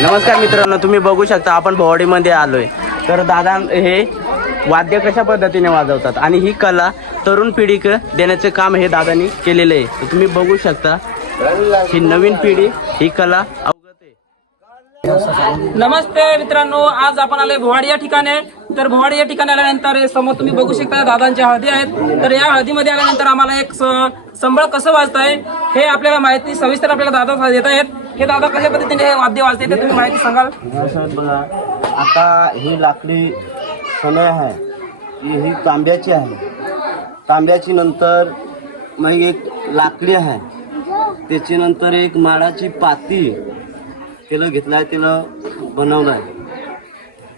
नमस्कार मित्रांनो, तुम्ही बघू शकता आपण भोवाडीमध्ये आलोय. तर दादा हे वाद्य कशा पद्धतीने वाजवतात आणि ही कला तरुण पिढीक देण्याचे काम हे दादांनी केलेले आहे. तर तुम्ही बघू शकता ही नवीन पिढी ही कला अवगत आहे. नमस्ते मित्रांनो, आज आपण आलोय भोवाडी या ठिकाणी. तर भोवाडी या ठिकाणी आल्यानंतर हे समोर तुम्ही बघू शकता दादांच्या हळदी आहेत. तर या हळदीमध्ये आल्यानंतर आम्हाला एक संबळ कसं वाजताय हे आपल्याला माहिती सविस्तर आपल्याला दादा देत आहेत. हे दादा कशा पद्धतीने हे वाद्य वाजते ते तुम्ही माहिती सांगाल? बघा, आता ही लाकडी सनई आहे ही तांब्याची आहे. तांब्याची नंतर मग एक लाकडी आहे, त्याची नंतर एक माडाची पाती त्याला घेतलाय, त्याला बनवलं आहे.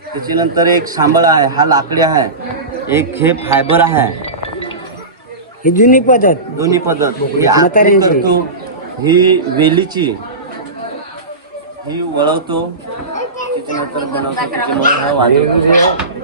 त्याची नंतर एक सांबळ आहे, हा लाकडी आहे. एक हे फायबर आहे. ही जुनी पद्धत दोन्ही पद्धत ही आखरी करतो, ही वेलीची ही वळवतो, त्याच्यानंतर बनवतो, त्याच्यामुळे हा वाजवतो.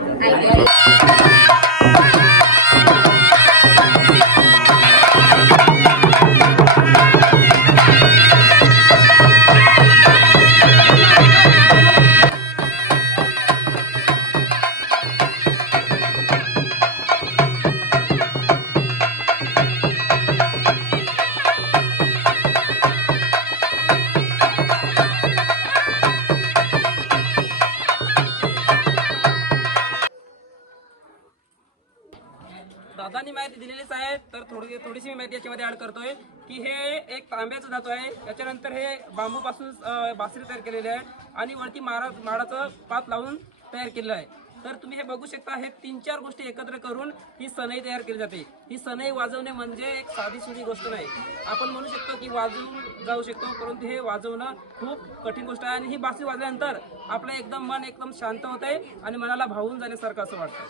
दादांनी माहिती दिलेलीच आहे. तर थोडीशी मी माहिती याच्यामध्ये ऍड करतोय की हे एक तांब्याचं धातू आहे. त्याच्यानंतर हे बांबूपासून बासरी तयार केलेली आहे आणि वरती माडाचं पात लावून तयार केलेलं आहे. तर तुम्ही हे बघू शकता, हे 3-4 गोष्टी एकत्र करून ही सनई तयार केली जाते. ही सनई वाजवणे म्हणजे एक साधी गोष्ट नाही. आपण म्हणू शकतो की वाजवून जाऊ शकतो, परंतु हे वाजवणं खूप कठीण गोष्ट आहे. आणि ही बासरी वाजल्यानंतर आपलं एकदम मन एकदम शांत होतंय आणि मनाला भावून जाण्यासारखं असं वाटतं.